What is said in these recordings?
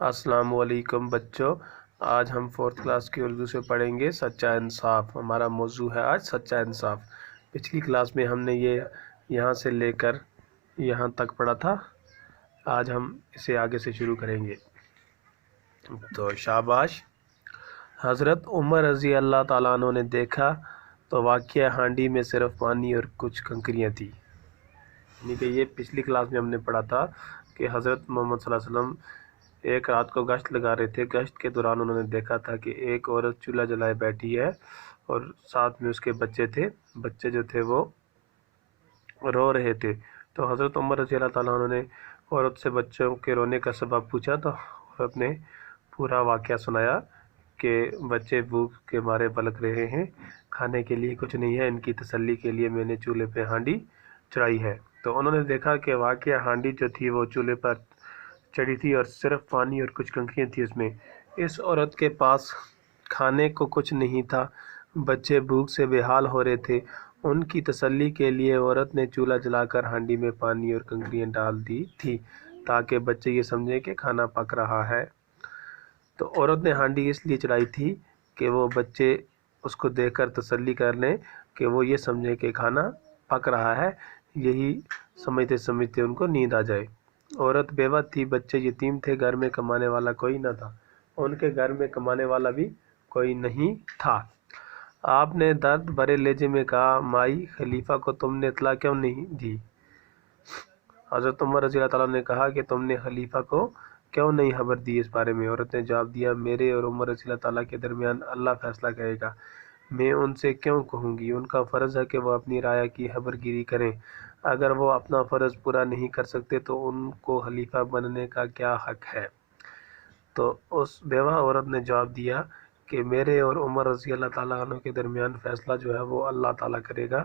السلام علیکم بچوں، آج ہم 4th کلاس کی اردو سے پڑھیں گے سچا انصاف۔ ہمارا موضوع ہے آج سچا انصاف۔ پچھلی کلاس میں ہم نے یہ یہاں سے لے کر یہاں تک پڑھا تھا، آج ہم اسے آگے سے شروع کریں گے۔ تو شاباش۔ حضرت عمر رضی اللہ تعالیٰ عنہ نے دیکھا تو واقعہ ہانڈی میں صرف پانی اور کچھ کنکریاں تھی۔ یعنی کہ یہ پچھلی کلاس میں ہم نے پڑھا تھا کہ حضرت محمد صلی اللہ علیہ وسلم ایک رات کو گشت لگا رہے تھے۔ گشت کے دوران انہوں نے دیکھا تھا کہ ایک عورت چولہا جلائے بیٹھی ہے اور ساتھ میں اس کے بچے تھے۔ بچے جو تھے وہ رو رہے تھے، تو حضرت عمر رضی اللہ تعالیٰ عنہ نے عورت سے بچوں کے رونے کا سبب پوچھا، تو عورت نے پورا واقعہ سنایا کہ بچے بھوک کے مارے بلک رہے ہیں، کھانے کے لیے کچھ نہیں ہے، ان کی تسلی کے لیے میں نے چولہے پہ ہانڈی چڑھائی ہے۔ تو انہوں نے دیکھا کہ واقعہ ہانڈی جو تھی وہ چولہے پر چڑھی تھی اور صرف پانی اور کچھ کنکریاں تھی اس میں۔ اس عورت کے پاس کھانے کو کچھ نہیں تھا، بچے بھوک سے بے حال ہو رہے تھے۔ ان کی تسلی کے لیے عورت نے چولہا جلا کر ہانڈی میں پانی اور کنکریاں ڈال دی تھی تاکہ بچے یہ سمجھیں کہ کھانا پک رہا ہے۔ تو عورت نے ہانڈی اس لیے چڑھائی تھی کہ وہ بچے اس کو دیکھ کر تسلی کر لیں کہ وہ یہ سمجھیں کہ کھانا پک رہا ہے، یہی سمجھتے سمجھتے ان کو نیند آ جائے۔ عورت بیوہ تھی، بچے یتیم تھے، گھر میں کمانے والا کوئی نہ تھا، ان کے گھر میں کمانے والا بھی کوئی نہیں تھا۔ آپ نے درد بھرے لہجے میں کہا، مائی، خلیفہ کو تم نے اطلاع کیوں نہیں دی؟ حضرت عمر رضی اللہ تعالیٰ نے کہا کہ تم نے خلیفہ کو کیوں نہیں خبر دی اس بارے میں؟ عورت نے جواب دیا، میرے اور عمر رضی اللہ تعالیٰ کے درمیان اللہ فیصلہ کرے گا، میں ان سے کیوں کہوں گی؟ ان کا فرض ہے کہ وہ اپنی رعایا کی خبر گیری کریں، اگر وہ اپنا فرض پورا نہیں کر سکتے تو ان کو خلیفہ بننے کا کیا حق ہے؟ تو اس بیوہ عورت نے جواب دیا کہ میرے اور عمر رضی اللہ تعالیٰ عنہ کے درمیان فیصلہ جو ہے وہ اللہ تعالیٰ کرے گا،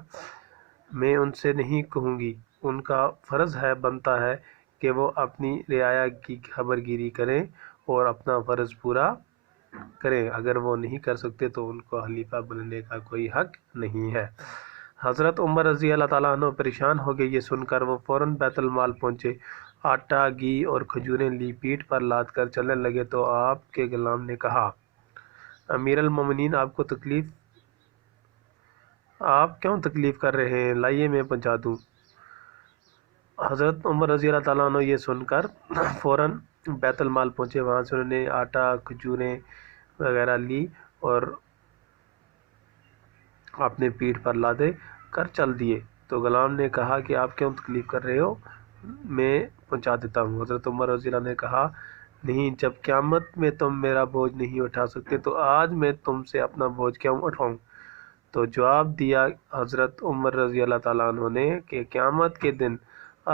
میں ان سے نہیں کہوں گی، ان کا فرض ہے، بنتا ہے کہ وہ اپنی رعایا کی خبر گیری کریں اور اپنا فرض پورا کریں، اگر وہ نہیں کر سکتے تو ان کو خلیفہ بننے کا کوئی حق نہیں ہے۔ حضرت عمر رضی اللہ تعالیٰ عنہ پریشان ہو گئے، یہ سن کر وہ فوراً بیت المال پہنچے، آٹا، گھی اور کھجوریں لی، پیٹھ پر لاد کر چلنے لگے۔ تو آپ کے غلام نے کہا، امیر المومنین، آپ کیوں تکلیف کر رہے ہیں؟ لائیے میں پہنچا دوں۔ حضرت عمر رضی اللہ تعالیٰ عنہ یہ سن کر فوراً بیت المال پہنچے، وہاں سے انہوں نے آٹا، کھجوریں وغیرہ لی اور اپنے پیٹھ پر لادے کر چل دیے۔ تو غلام نے کہا کہ آپ کیوں تکلیف کر رہے ہو، میں پہنچا دیتا ہوں۔ حضرت عمر رضی اللہ نے کہا، نہیں، جب قیامت میں تم میرا بوجھ نہیں اٹھا سکتے تو آج میں تم سے اپنا بوجھ کیوں اٹھاؤں؟ تو جواب دیا حضرت عمر رضی اللہ تعالیٰ عنہ نے کہ قیامت کے دن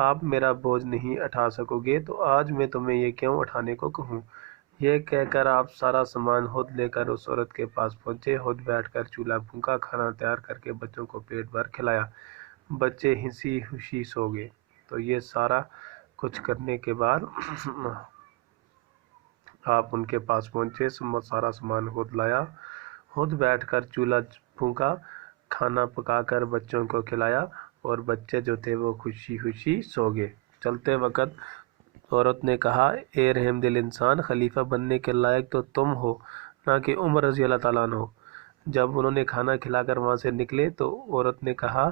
آپ میرا بوجھ نہیں اٹھا سکو گے تو آج میں تمہیں یہ کیوں اٹھانے کو کہوں؟ یہ کہہ کر آپ سارا سامان خود لے کر اس عورت کے پاس پہنچے، خود بیٹھ کر چولہا پھونکا، کھانا تیار کر کے بچوں کو پیٹ بھر کھلایا، بچے ہنسی خوشی سو گئے۔ تو یہ سارا کچھ کرنے کے بعد آپ ان کے پاس پہنچے، سارا سامان خود لایا، خود بیٹھ کر چولہا پھونکا، کھانا پکا کر بچوں کو کھلایا اور بچے جو تھے وہ خوشی خوشی سو گئے۔ چلتے وقت عورت نے کہا، اے رحم دل انسان، خلیفہ بننے کے لائق تو تم ہو، نہ کہ عمر رضی اللہ تعالیٰ عنہ۔ جب انہوں نے کھانا کھلا کر وہاں سے نکلے تو عورت نے کہا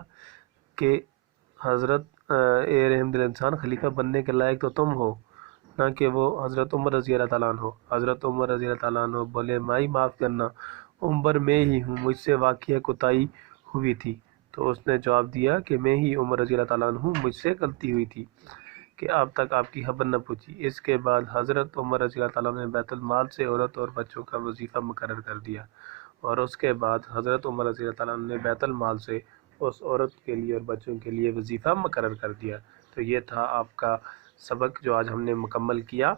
کہ اے رحم دل انسان، خلیفہ بننے کے لائق تو تم ہو، نہ کہ وہ حضرت عمر رضی اللہ تعالیٰ عنہ۔ حضرت عمر رضی اللہ تعالیٰ عنہ بولے، مائی معاف کرنا، عمر میں ہی ہوں، مجھ سے واقعہ کوتاہی ہوئی تھی۔ تو اس نے جواب دیا کہ میں ہی عمر رضی اللہ تعالیٰ عنہ ہوں، مجھ سے غلطی ہوئی تھی کہ اب تک آپ کی خبر نہ پوچھی۔ اس کے بعد حضرت عمر رضی اللہ تعالیٰ نے بیت المال سے عورت اور بچوں کا وظیفہ مقرر کر دیا، اور اس کے بعد حضرت عمر رضی اللہ تعالیٰ نے بیت المال سے اس عورت کے لیے اور بچوں کے لیے وظیفہ مقرر کر دیا۔ تو یہ تھا آپ کا سبق جو آج ہم نے مکمل کیا،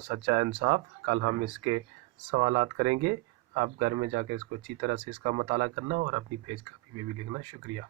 سچا انصاف۔ کل ہم اس کے سوالات کریں گے، آپ گھر میں جا کے اس کو اچھی طرح سے اس کا مطالعہ کرنا اور اپنی پیج کاپی میں بھی لکھنا۔ شکریہ۔